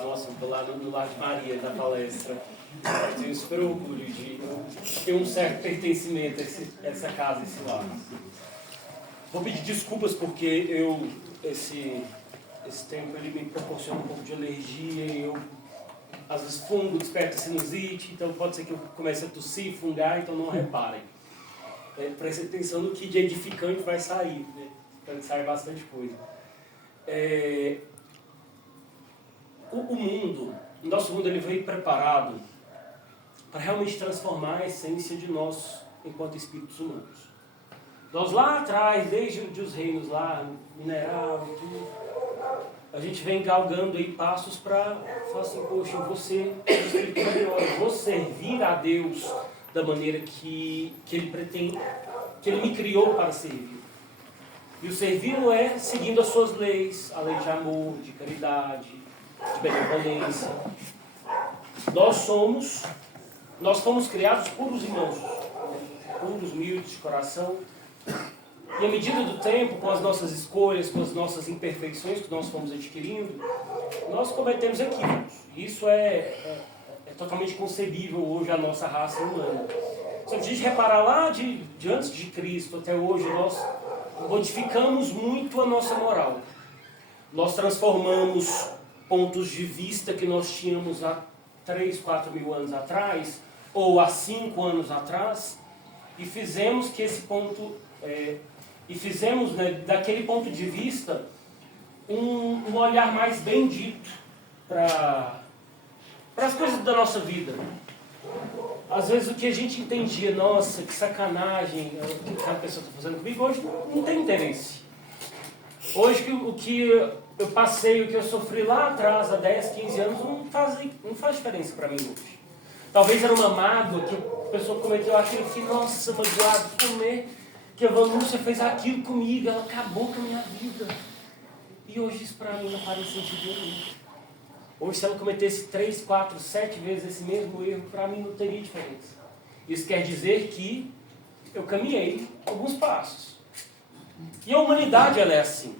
lá, nossa, eu estou lá no Lar de Maria, da palestra. Eu tenho super orgulho de ter um certo pertencimento a essa casa, esse lar. Vou pedir desculpas porque esse tempo ele me proporciona um pouco de alergia e eu, às vezes, fungo, desperta sinusite, então pode ser que eu comece a tossir, fungar, então não reparem. Prestem atenção no que de edificante vai sair, né? Pode sair bastante coisa. O nosso mundo, ele veio preparado para realmente transformar a essência de nós enquanto espíritos humanos. Nós lá atrás, desde os reinos lá, mineral e tudo, a gente vem galgando aí passos para falar assim, poxa, eu vou ser um espírito melhor, eu vou servir a Deus da maneira que Ele pretende, que Ele me criou para servir. E o servir não é seguindo as suas leis, a lei de amor, de caridade, de benevolência. Nós fomos criados puros e mansos, puros, humildes de coração. E à medida do tempo, com as nossas escolhas, com as nossas imperfeições que nós fomos adquirindo, nós cometemos equívocos. Isso é totalmente concebível hoje a nossa raça humana. Se a gente reparar lá de antes de Cristo até hoje, nós modificamos muito a nossa moral. Nós transformamos pontos de vista que nós tínhamos há 3, 4 mil anos atrás, ou há 5 anos atrás, e fizemos que esse ponto, né, daquele ponto de vista, um olhar mais bendito para as coisas da nossa vida. Às vezes o que a gente entendia, nossa, que sacanagem, o que aquela pessoa está fazendo comigo, hoje não tem interesse. Hoje o que eu passei, o que eu sofri lá atrás, há 10, 15 anos, não faz diferença para mim hoje. Talvez era uma mágoa que a pessoa cometeu aquilo, eu fiquei, nossa, magoado, que a Vanúcia fez aquilo comigo, ela acabou com a minha vida. E hoje isso para mim não faz sentido nenhum. Hoje, se ela cometesse 3, 4, 7 vezes esse mesmo erro, para mim não teria diferença. Isso quer dizer que eu caminhei alguns passos. E a humanidade, ela é assim.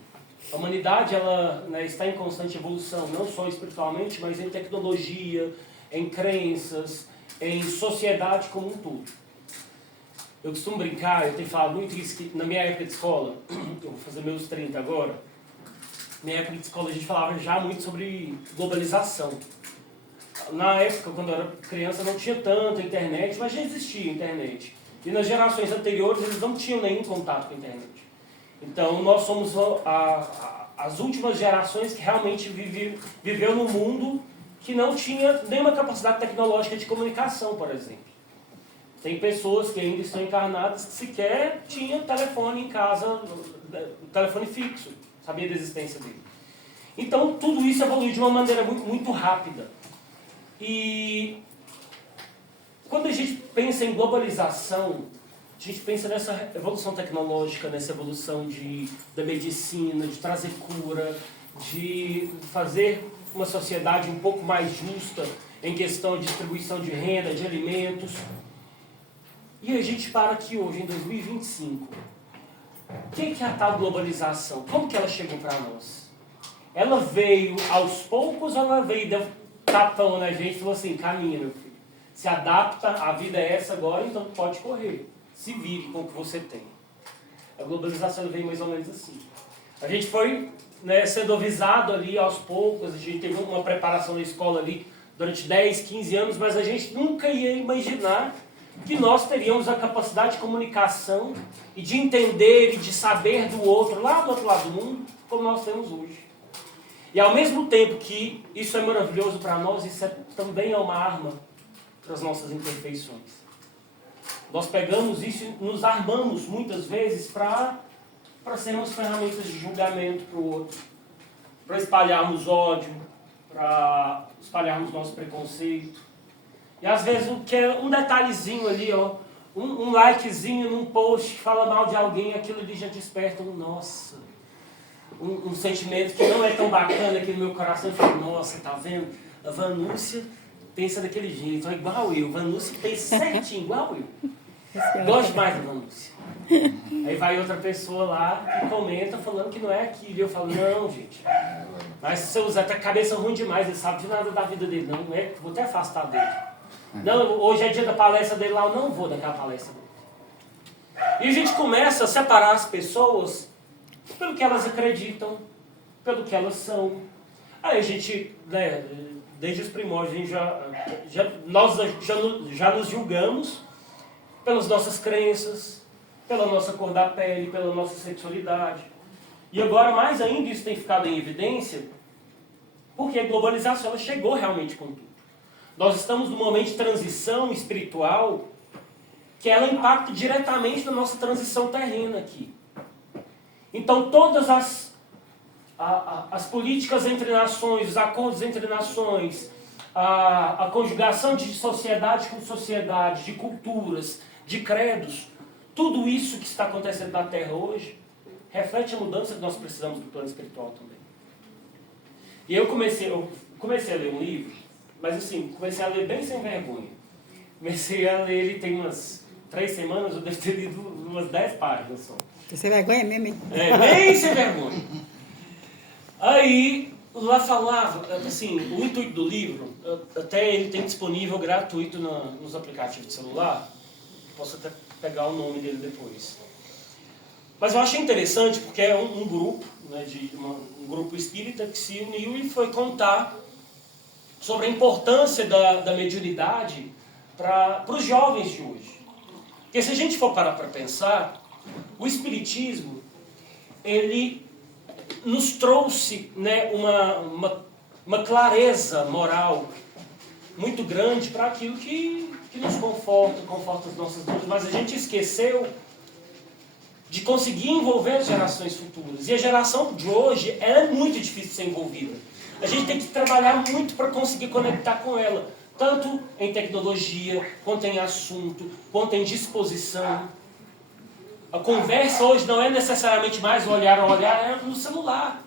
A humanidade, ela, né, está em constante evolução, não só espiritualmente, mas em tecnologia, em crenças, em sociedade como um todo. Eu costumo brincar, eu tenho falado muito isso, que na minha época de escola, eu vou fazer meus 30 agora, na época de escola a gente falava já muito sobre globalização. Na época, quando eu era criança, não tinha tanta internet, mas já existia internet. E nas gerações anteriores, eles não tinham nenhum contato com a internet. Então, nós somos as últimas gerações que realmente viveu num mundo que não tinha nenhuma capacidade tecnológica de comunicação, por exemplo. Tem pessoas que ainda estão encarnadas que sequer tinham telefone em casa, telefone fixo. Sabia da existência dele. Então, tudo isso evoluiu de uma maneira muito, muito rápida. E quando a gente pensa em globalização, a gente pensa nessa evolução tecnológica, nessa evolução da medicina, de trazer cura, de fazer uma sociedade um pouco mais justa em questão de distribuição de renda, de alimentos. E a gente para aqui hoje, em 2025... O que é a tal globalização? Como que ela chegou para nós? Ela veio aos poucos ou ela veio deu tapão na gente e falou assim, caminha, meu filho. Se adapta, a vida é essa agora, então pode correr. Se vire com o que você tem. A globalização veio mais ou menos assim. A gente foi, né, sendo avisado ali aos poucos, a gente teve uma preparação na escola ali durante 10, 15 anos, mas a gente nunca ia imaginar que nós teríamos a capacidade de comunicação e de entender e de saber do outro, lá do outro lado do mundo, como nós temos hoje. E ao mesmo tempo que isso é maravilhoso para nós, isso também é uma arma para as nossas imperfeições. Nós pegamos isso e nos armamos muitas vezes para sermos ferramentas de julgamento para o outro, para espalharmos ódio, para espalharmos nosso preconceito. E às vezes o que é um detalhezinho ali, ó, um likezinho num post que fala mal de alguém, aquilo ali já desperta um sentimento que não é tão bacana aqui no meu coração. Eu falo, nossa, tá vendo? A Vanúcia pensa daquele jeito, é igual eu. A Vanúcia pensa certinho, igual eu. Gosto mais da Vanúcia. Aí vai outra pessoa lá e comenta falando que não é aquilo. E eu falo, não, gente. Mas se você usar até cabeça ruim demais, ele sabe de nada da vida dele, não é? Vou até afastar dele. Não, hoje é dia da palestra dele lá, eu não vou daquela palestra dele. E a gente começa a separar as pessoas pelo que elas acreditam, pelo que elas são. Aí a gente, né, desde os primórdios, a gente nós já nos julgamos pelas nossas crenças, pela nossa cor da pele, pela nossa sexualidade. E agora, mais ainda, isso tem ficado em evidência, porque a globalização ela chegou realmente com tudo. Nós estamos num momento de transição espiritual que ela impacta diretamente na nossa transição terrena aqui. Então, todas as políticas entre nações, os acordos entre nações, a conjugação de sociedade com sociedade, de culturas, de credos, tudo isso que está acontecendo na Terra hoje, reflete a mudança que nós precisamos do plano espiritual também. E eu comecei a ler um livro, mas assim, comecei a ler bem sem vergonha. Comecei a ler ele tem umas 3 semanas, eu devo ter lido umas 10 páginas só. Sem vergonha mesmo, hein? É, bem sem vergonha. Aí, lá falava, assim, o intuito do livro, até ele tem disponível gratuito nos aplicativos de celular, posso até pegar o nome dele depois. Mas eu achei interessante porque é um grupo, né, um grupo espírita que se uniu e foi contar sobre a importância da mediunidade para os jovens de hoje. Porque se a gente for parar para pensar, o Espiritismo, ele nos trouxe, né, uma clareza moral muito grande para aquilo que nos conforta as nossas dores, mas a gente esqueceu de conseguir envolver as gerações futuras. E a geração de hoje ela é muito difícil de ser envolvida. A gente tem que trabalhar muito para conseguir conectar com ela, tanto em tecnologia, quanto em assunto, quanto em disposição. A conversa hoje não é necessariamente mais olhar, é no celular.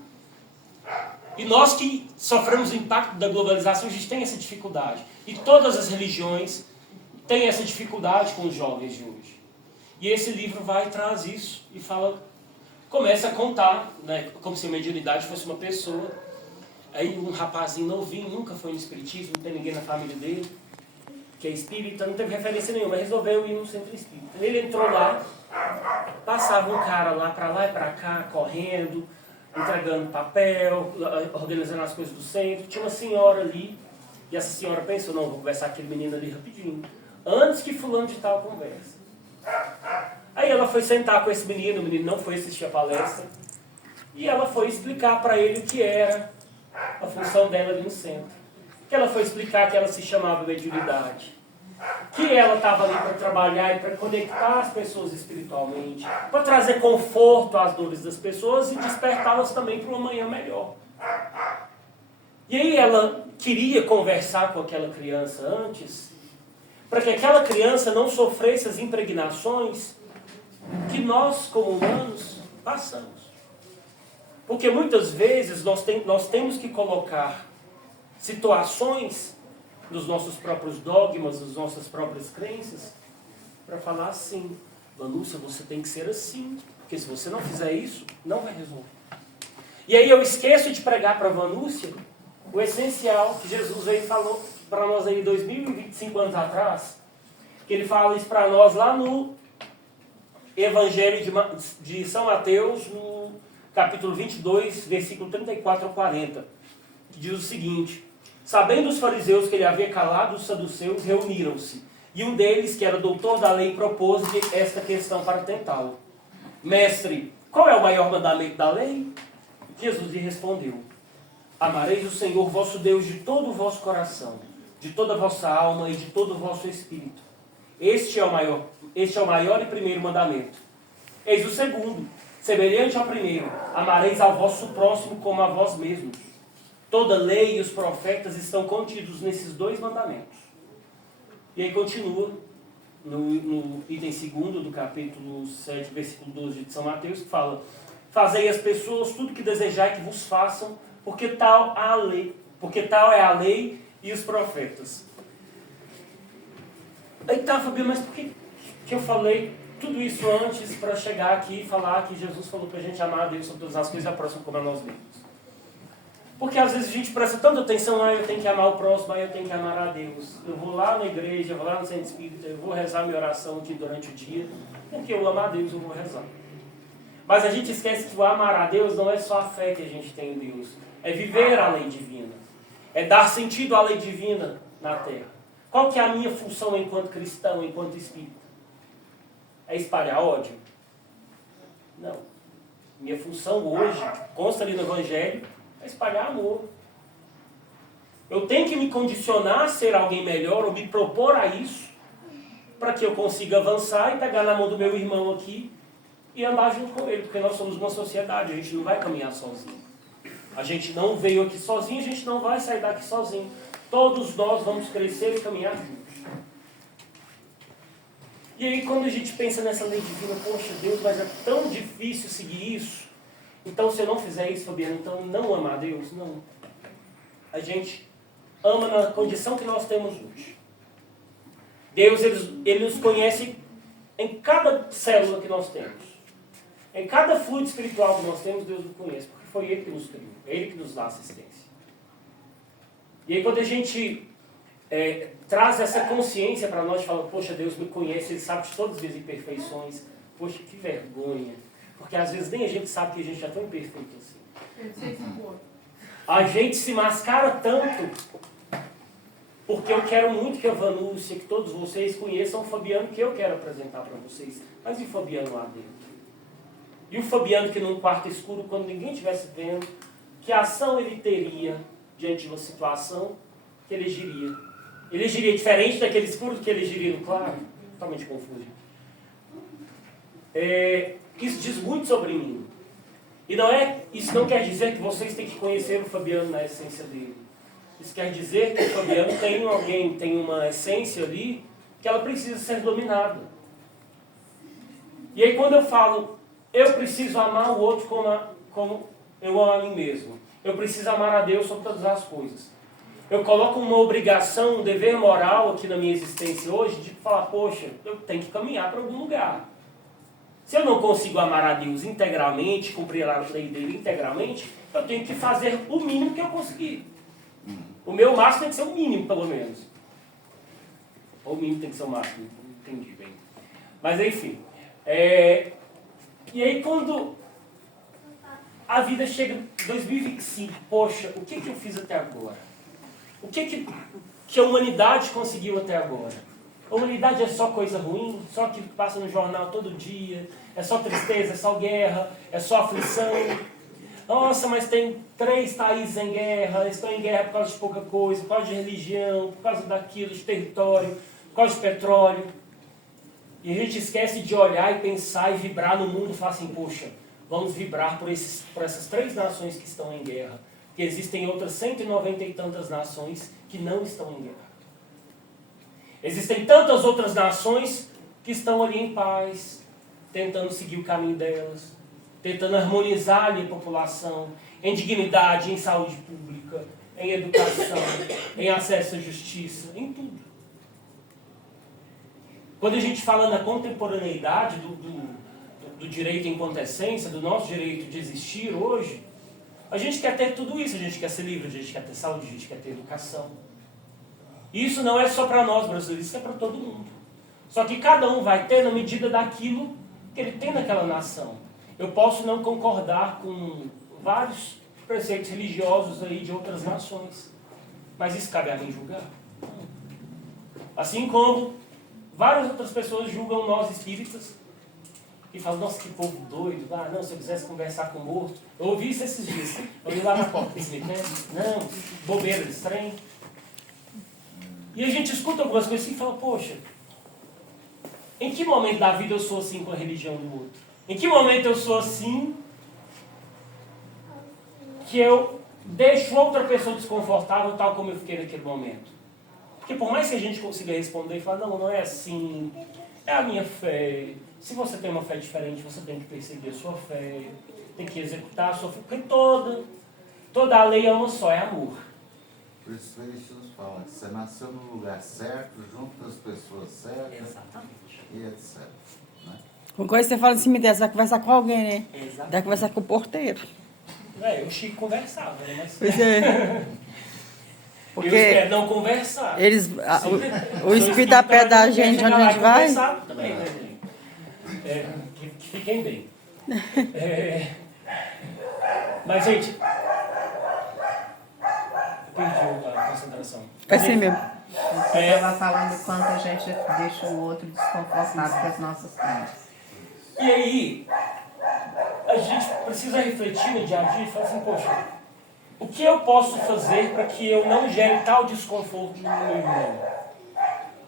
E nós que sofremos o impacto da globalização, a gente tem essa dificuldade. E todas as religiões têm essa dificuldade com os jovens de hoje. E esse livro vai e traz isso e começa a contar, né, como se a mediunidade fosse uma pessoa. Aí um rapazinho novinho, nunca foi no espiritismo, não tem ninguém na família dele, que é espírita, não teve referência nenhuma, resolveu ir no centro espírita. Ele entrou lá, passava um cara lá e pra cá, correndo, entregando papel, organizando as coisas do centro. Tinha uma senhora ali, e essa senhora pensou, não, vou conversar com aquele menino ali rapidinho, antes que fulano de tal conversa. Aí ela foi sentar com esse menino, o menino não foi assistir a palestra, e ela foi explicar para ele o que era a função dela ali no centro. Que ela foi explicar que ela se chamava mediunidade, que ela estava ali para trabalhar e para conectar as pessoas espiritualmente, para trazer conforto às dores das pessoas e despertá-las também para uma manhã melhor. E aí ela queria conversar com aquela criança antes, para que aquela criança não sofresse as impregnações que nós, como humanos, passamos. Porque muitas vezes nós temos que colocar situações dos nossos próprios dogmas, das nossas próprias crenças, para falar assim, Vanúcia, você tem que ser assim, porque se você não fizer isso, não vai resolver. E aí eu esqueço de pregar para a Vanúcia o essencial que Jesus aí falou para nós aí 2025 anos atrás, que ele fala isso para nós lá no Evangelho de São Mateus, no capítulo 22, versículo 34 ao 40, que diz o seguinte: sabendo os fariseus que ele havia calado, os saduceus reuniram-se, e um deles, que era doutor da lei, propôs-lhe esta questão para tentá-lo: mestre, qual é o maior mandamento da lei? Jesus lhe respondeu: amareis o Senhor vosso Deus de todo o vosso coração, de toda a vossa alma e de todo o vosso espírito. Este é o maior e primeiro mandamento. Eis o segundo, semelhante ao primeiro: amareis ao vosso próximo como a vós mesmos. Toda lei e os profetas estão contidos nesses 2 mandamentos. E aí continua no item 2 do capítulo 7, versículo 12 de São Mateus, que fala: fazei às pessoas tudo que desejai que vos façam, porque tal é a lei e os profetas. Aí tá, Fabio, mas por que que eu falei tudo isso antes para chegar aqui e falar que Jesus falou para a gente amar a Deus sobre todas as coisas e a próxima como a nós mesmos. Porque às vezes a gente presta tanta atenção, eu tenho que amar o próximo, eu tenho que amar a Deus. Eu vou lá na igreja, eu vou lá no centro espírita, eu vou rezar minha oração aqui durante o dia, porque eu amo a Deus, eu vou rezar. Mas a gente esquece que o amar a Deus não é só a fé que a gente tem em Deus, é viver a lei divina, é dar sentido à lei divina na terra. Qual que é a minha função enquanto cristão, enquanto espírita? É espalhar ódio? Não. Minha função hoje, consta ali no Evangelho, é espalhar amor. Eu tenho que me condicionar a ser alguém melhor, ou me propor a isso, para que eu consiga avançar e pegar na mão do meu irmão aqui e andar junto com ele, porque nós somos uma sociedade, a gente não vai caminhar sozinho. A gente não veio aqui sozinho, a gente não vai sair daqui sozinho. Todos nós vamos crescer e caminhar juntos. E aí quando a gente pensa nessa lei divina, poxa Deus, mas é tão difícil seguir isso. Então se eu não fizer isso, Fabiano, então não amar a Deus? Não. A gente ama na condição que nós temos hoje. Deus, ele nos conhece em cada célula que nós temos. Em cada fluido espiritual que nós temos, Deus nos conhece, porque foi Ele que nos criou, é Ele que nos dá assistência. E aí quando a gente traz essa consciência para nós, fala, poxa, Deus me conhece, Ele sabe de todas as minhas imperfeições, poxa, que vergonha, porque às vezes nem a gente sabe que a gente é tão imperfeito assim. A gente se mascara tanto, porque eu quero muito que a Vanúcia, que todos vocês conheçam o Fabiano que eu quero apresentar para vocês, mas e o Fabiano lá dentro? E o Fabiano que num quarto escuro, quando ninguém estivesse vendo, que ação ele teria diante de uma situação que elegeria? Elegeria diferente daquele escuro que elegeria no claro? Totalmente confuso. Isso diz muito sobre mim. E isso não quer dizer que vocês têm que conhecer o Fabiano na essência dele. Isso quer dizer que o Fabiano tem uma essência ali que ela precisa ser dominada. E aí quando eu falo, eu preciso amar o outro como eu amo a mim mesmo. Eu preciso amar a Deus sobre todas as coisas. Eu coloco uma obrigação, um dever moral aqui na minha existência hoje de falar, poxa, eu tenho que caminhar para algum lugar. Se eu não consigo amar a Deus integralmente, cumprir a lei dele integralmente, eu tenho que fazer o mínimo que eu conseguir. O meu máximo tem que ser o mínimo, pelo menos. Ou o mínimo tem que ser o máximo, não entendi bem. Mas enfim. E aí quando a vida chega em 2025, poxa, o que eu fiz até agora? O que a humanidade conseguiu até agora? A humanidade é só coisa ruim? Só aquilo que passa no jornal todo dia? É só tristeza, é só guerra, é só aflição? Nossa, mas tem 3 países em guerra, eles estão em guerra por causa de pouca coisa, por causa de religião, por causa daquilo, de território, por causa de petróleo. E a gente esquece de olhar e pensar e vibrar no mundo e falar assim, poxa, vamos vibrar por essas 3 nações que estão em guerra. Porque existem outras 190 e tantas nações que não estão em guerra. Existem tantas outras nações que estão ali em paz, tentando seguir o caminho delas, tentando harmonizar ali a população, em dignidade, em saúde pública, em educação, em acesso à justiça, em tudo. Quando a gente fala na contemporaneidade do direito enquanto essência, do nosso direito de existir hoje, a gente quer ter tudo isso, a gente quer ser livre, a gente quer ter saúde, a gente quer ter educação. E isso não é só para nós brasileiros, isso é para todo mundo. Só que cada um vai ter na medida daquilo que ele tem naquela nação. Eu posso não concordar com vários preceitos religiosos aí de outras nações, mas isso cabe a mim julgar? Assim como várias outras pessoas julgam nós espíritas e falam, nossa, que povo doido, não, se eu quisesse conversar com o morto. Eu ouvi isso esses dias, eu ia lá na porta desse né? Não, bobeira desse trem. E a gente escuta algumas coisas e fala, poxa, em que momento da vida eu sou assim com a religião do outro? Em que momento eu sou assim que eu deixo outra pessoa desconfortável tal como eu fiquei naquele momento? Porque por mais que a gente consiga responder e falar, não é assim, é a minha fé. Se você tem uma fé diferente, você tem que perseguir a sua fé, tem que executar a sua fé, porque toda a lei é uma só, é amor. Por isso Jesus fala que você nasceu no lugar certo, junto das pessoas certas. Exatamente. E etc. Né? Com coisa que você fala no cemitério, você vai conversar com alguém, né? Exatamente. Vai conversar com o porteiro. O Chico conversava, né? Mas Pois é. Porque eu espero não conversar. o Espírito da pé da gente, onde a gente vai. Também, né, gente? Que fiquem bem. Mas, gente, eu perdi a concentração. Vai ser mesmo. Você estava falando quanto a gente deixa o outro desconfortável com as nossas crenças. E aí, a gente precisa refletir no dia a dia e falar assim, poxa, o que eu posso fazer para que eu não gere tal desconforto no meu irmão?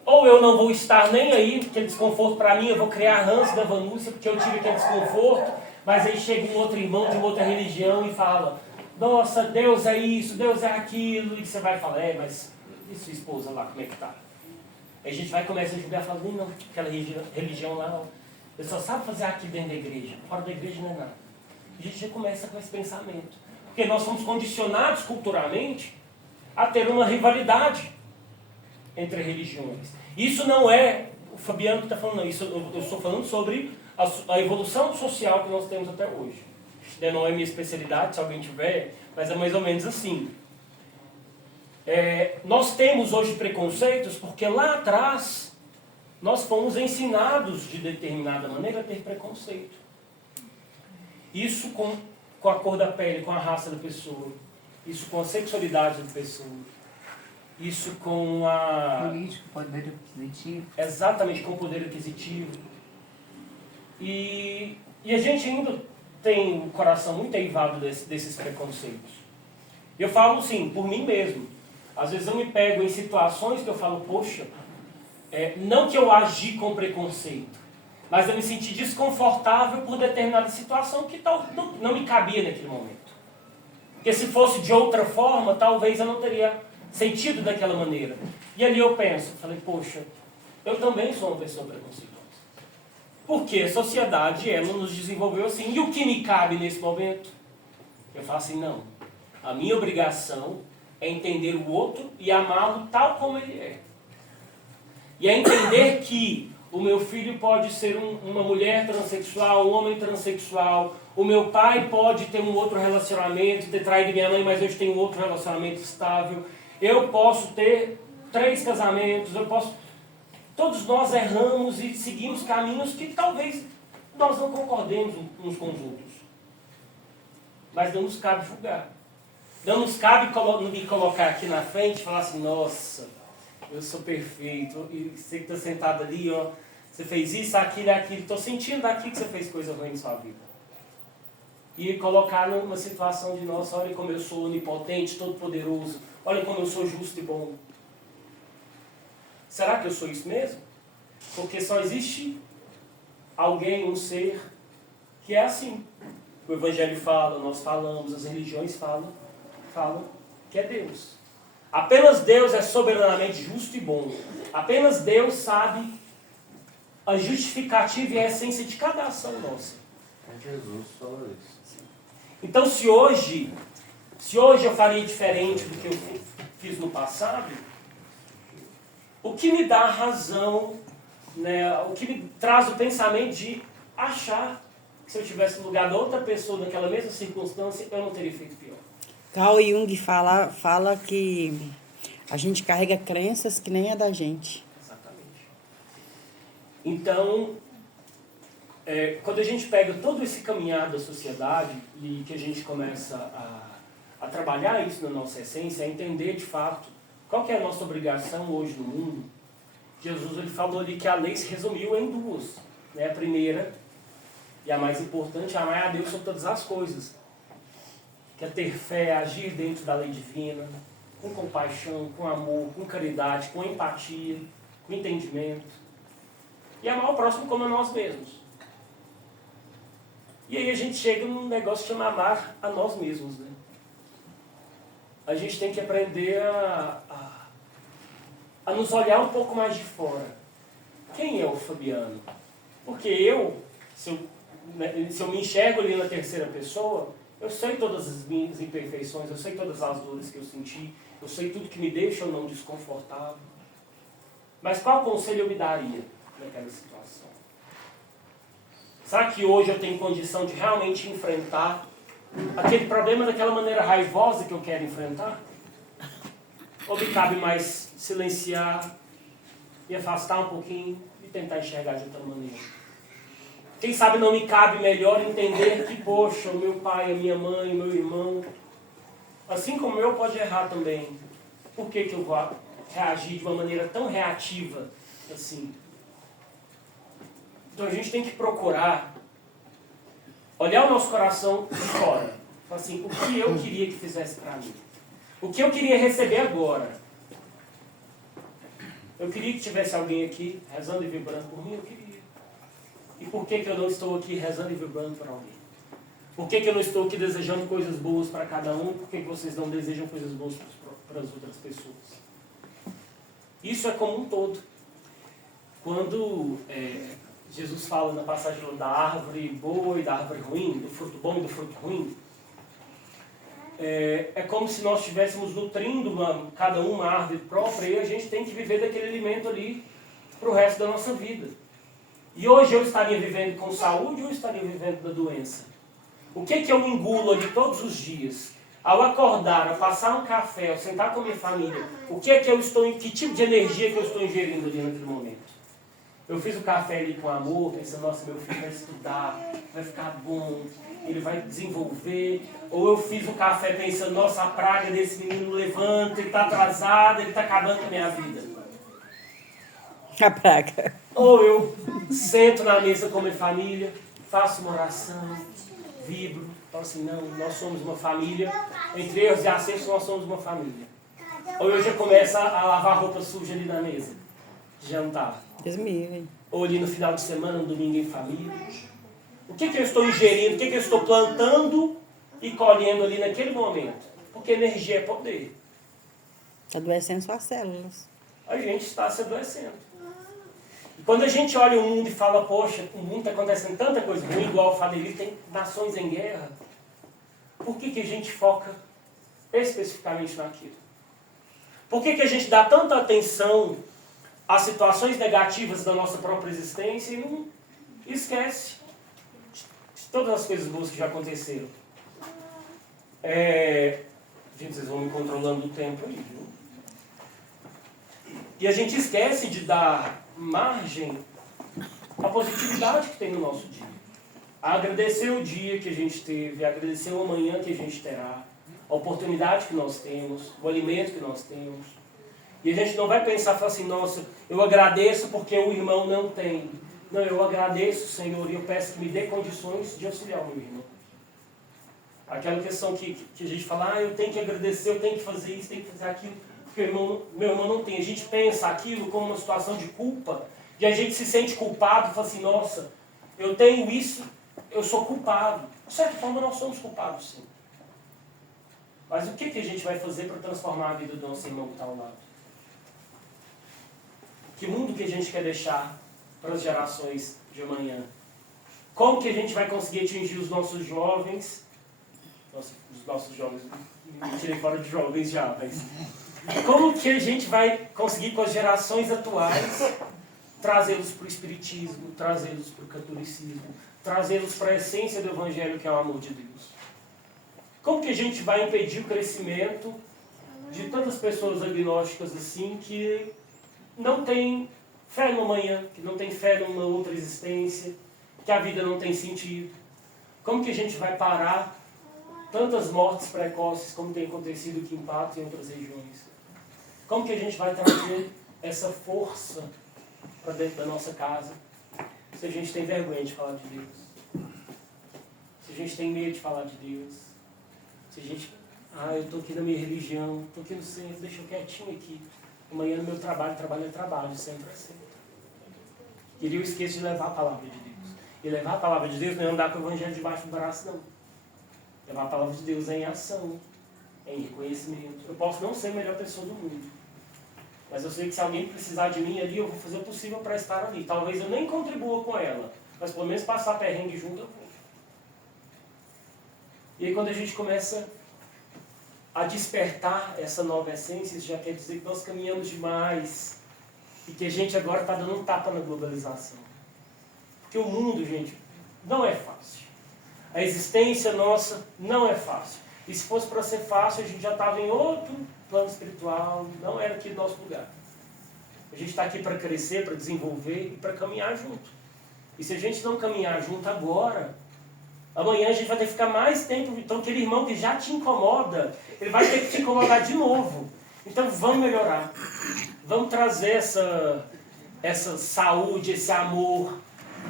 Ou eu não vou estar nem aí, aquele desconforto para mim, eu vou criar ranço da Vanúcia porque eu tive aquele desconforto, mas aí chega um outro irmão de uma outra religião e fala, nossa, Deus é isso, Deus é aquilo, e você vai falar, mas e sua esposa lá, como é que tá? Aí a gente vai começar a julgar e falar, não, aquela religião lá, ele só sabe fazer aqui dentro da igreja, fora da igreja não é nada. A gente já começa com esse pensamento. Porque nós somos condicionados culturalmente a ter uma rivalidade entre religiões. Isso não é o Fabiano que está falando, não. Isso eu estou falando sobre a evolução social que nós temos até hoje. Não é minha especialidade, se alguém tiver, mas é mais ou menos assim. Nós temos hoje preconceitos porque lá atrás nós fomos ensinados de determinada maneira a ter preconceito. Isso com a cor da pele, com a raça da pessoa. Isso com a sexualidade da pessoa. Isso com a... Político, poder aquisitivo. Exatamente, com o poder aquisitivo. E a gente ainda tem o coração muito eivado desses preconceitos. Eu falo assim, por mim mesmo. Às vezes eu me pego em situações que eu falo, poxa, não que eu agi com preconceito, mas eu me senti desconfortável por determinada situação que não me cabia naquele momento. Porque se fosse de outra forma, talvez eu não teria sentido daquela maneira. E ali eu penso, falei, poxa, eu também sou uma pessoa preconceituosa. Porque a sociedade, ela nos desenvolveu assim. E o que me cabe nesse momento? Eu falo assim, não. A minha obrigação é entender o outro e amá-lo tal como ele é. E é entender que o meu filho pode ser uma mulher transexual, um homem transexual. O meu pai pode ter um outro relacionamento, ter traído minha mãe, mas hoje tem um outro relacionamento estável. Eu posso ter 3 casamentos, todos nós erramos e seguimos caminhos que talvez nós não concordemos uns com os outros. Mas não nos cabe julgar. Não nos cabe me colocar aqui na frente e falar assim, nossa, eu sou perfeito, e você que está sentado ali, ó, você fez isso, aquilo, estou sentindo aqui que você fez coisa ruim em sua vida. E colocar numa situação de, nossa, olha como eu sou onipotente, todo poderoso, olha como eu sou justo e bom. Será que eu sou isso mesmo? Porque só existe alguém, um ser, que é assim. O Evangelho fala, nós falamos, as religiões falam que é Deus. Apenas Deus é soberanamente justo e bom. Apenas Deus sabe a justificativa e a essência de cada ação nossa. Jesus falou isso. Então, se hoje eu faria diferente do que eu fiz no passado, o que me dá a razão, né, o que me traz o pensamento de achar que se eu tivesse no lugar de outra pessoa naquela mesma circunstância, eu não teria feito pior. Carl Jung fala que a gente carrega crenças que nem é da gente. Exatamente. Então, quando a gente pega todo esse caminhar da sociedade e que a gente começa a trabalhar isso na nossa essência, a entender de fato qual que é a nossa obrigação hoje no mundo, Jesus ele falou ali que a lei se resumiu em 2. Né? A primeira, e a mais importante, é amar a Deus sobre todas as coisas. Que é ter fé, agir dentro da lei divina, com compaixão, com amor, com caridade, com empatia, com entendimento. E amar o próximo como a nós mesmos. E aí a gente chega num negócio que chama amar a nós mesmos. Né? A gente tem que aprender a nos olhar um pouco mais de fora. Quem é o Fabiano? Porque se eu me enxergo ali na terceira pessoa, eu sei todas as minhas imperfeições, eu sei todas as dores que eu senti, Eu sei tudo que me deixa ou não desconfortável. Mas qual conselho eu me daria naquela situação? Será que hoje eu tenho condição de realmente enfrentar aquele problema daquela maneira raivosa que eu quero enfrentar? Ou me cabe mais silenciar e afastar um pouquinho e tentar enxergar de outra maneira? Quem sabe não me cabe melhor entender que, poxa, o meu pai, a minha mãe, o meu irmão, assim como eu, pode errar também. Por que eu vou reagir de uma maneira tão reativa assim? Então a gente tem que procurar olhar o nosso coração de fora. Falar assim, o que eu queria que fizesse para mim? O que eu queria receber agora? Eu queria que tivesse alguém aqui rezando e vibrando por mim, eu queria. E por que eu não estou aqui rezando e vibrando por alguém? Por que eu não estou aqui desejando coisas boas para cada um? Por que vocês não desejam coisas boas para as outras pessoas? Isso é como um todo. Quando Jesus fala na passagem da árvore boa e da árvore ruim, do fruto bom e do fruto ruim, é como se nós estivéssemos nutrindo cada uma árvore própria e a gente tem que viver daquele alimento ali para o resto da nossa vida. E hoje eu estaria vivendo com saúde ou eu estaria vivendo da doença? O que eu engulo ali todos os dias? Ao acordar, ao passar um café, ao sentar com a minha família, que tipo de energia que eu estou ingerindo ali naquele momento? Eu fiz o café ali com amor, pensando, nossa, meu filho vai estudar, vai ficar bom, ele vai desenvolver. Ou eu fiz o café pensando, nossa, a praga desse menino levanta, ele está atrasado, ele está acabando com a minha vida. A praga. Ou eu sento na mesa com a minha família, faço uma oração, vibro, falo assim, não, nós somos uma família, entre erros e acertos nós somos uma família. Ou eu já começo a lavar roupa suja ali na mesa, de jantar. Deus me livre. Ou ali no final de semana, no domingo em família. O que eu estou ingerindo, o que eu estou plantando e colhendo ali naquele momento? Porque energia é poder. Está adoecendo suas células. A gente está se adoecendo. E quando a gente olha o mundo e fala, poxa, o mundo está acontecendo tanta coisa ruim, igual o Fadeli, tem nações em guerra, por que a gente foca especificamente naquilo? Por que a gente dá tanta atenção às situações negativas da nossa própria existência e não esquece de todas as coisas boas que já aconteceram? Gente, vocês vão me controlando o tempo aí, viu? E a gente esquece de dar margem à positividade que tem no nosso dia. A agradecer o dia que a gente teve, a agradecer o amanhã que a gente terá, a oportunidade que nós temos, o alimento que nós temos. E a gente não vai pensar, falar assim, nossa, eu agradeço porque o irmão não tem. Não, eu agradeço, Senhor, e eu peço que me dê condições de auxiliar o meu irmão. Aquela questão que a gente fala, eu tenho que agradecer, eu tenho que fazer isso, tenho que fazer aquilo, porque meu irmão não tem. A gente pensa aquilo como uma situação de culpa, e a gente se sente culpado e fala assim, nossa, eu tenho isso, eu sou culpado. De certa forma, nós somos culpados, sim. Mas o que a gente vai fazer para transformar a vida do nosso irmão que está ao lado? Que mundo que a gente quer deixar para as gerações de amanhã? Como que a gente vai conseguir atingir os nossos jovens? Os nossos jovens, me tirei fora de jovens já, mas... Como que a gente vai conseguir com as gerações atuais trazê-los para o espiritismo, trazê-los para o catolicismo, trazê-los para a essência do evangelho que é o amor de Deus? Como que a gente vai impedir o crescimento de tantas pessoas agnósticas assim que não têm fé no amanhã, que não têm fé numa outra existência, que a vida não tem sentido? Como que a gente vai parar tantas mortes precoces como tem acontecido aqui em Patos e em outras regiões? Como que a gente vai trazer essa força para dentro da nossa casa se a gente tem vergonha de falar de Deus? Se a gente tem medo de falar de Deus? Se a gente, eu estou aqui na minha religião, estou aqui no centro, deixa eu quietinho aqui. Amanhã no meu trabalho é trabalho, sempre é sempre. E eu esqueço de levar a palavra de Deus. E levar a palavra de Deus não é andar com o evangelho debaixo do braço, não. Levar a palavra de Deus é em ação, é em reconhecimento. Eu posso não ser a melhor pessoa do mundo, mas eu sei que se alguém precisar de mim ali, eu vou fazer o possível para estar ali. Talvez eu nem contribua com ela, mas pelo menos passar perrengue junto eu vou. E aí quando a gente começa a despertar essa nova essência, isso já quer dizer que nós caminhamos demais e que a gente agora está dando um tapa na globalização. Porque o mundo, gente, não é fácil. A existência nossa não é fácil. E se fosse para ser fácil, a gente já estava em outro plano espiritual, não era aqui o nosso lugar. A gente está aqui para crescer, para desenvolver e para caminhar junto. E se a gente não caminhar junto agora, amanhã a gente vai ter que ficar mais tempo. Então aquele irmão que já te incomoda, ele vai ter que te incomodar de novo. Então vamos melhorar. Vamos trazer essa saúde, esse amor,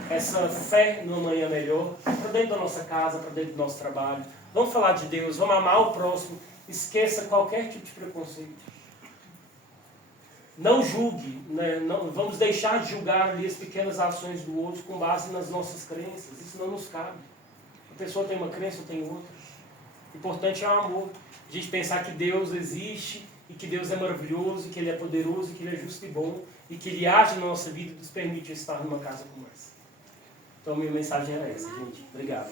essa fé no amanhã melhor para dentro da nossa casa, para dentro do nosso trabalho. Vamos falar de Deus, vamos amar o próximo. Esqueça qualquer tipo de preconceito. Não julgue, né? Não, vamos deixar de julgar ali as pequenas ações do outro com base nas nossas crenças. Isso não nos cabe. A pessoa tem uma crença, eu tenho outra. O importante é o amor. A gente pensar que Deus existe e que Deus é maravilhoso, que Ele é poderoso, que Ele é justo e bom e que Ele age na nossa vida e nos permite estar numa casa como essa. Então, minha mensagem era essa, gente. Obrigado.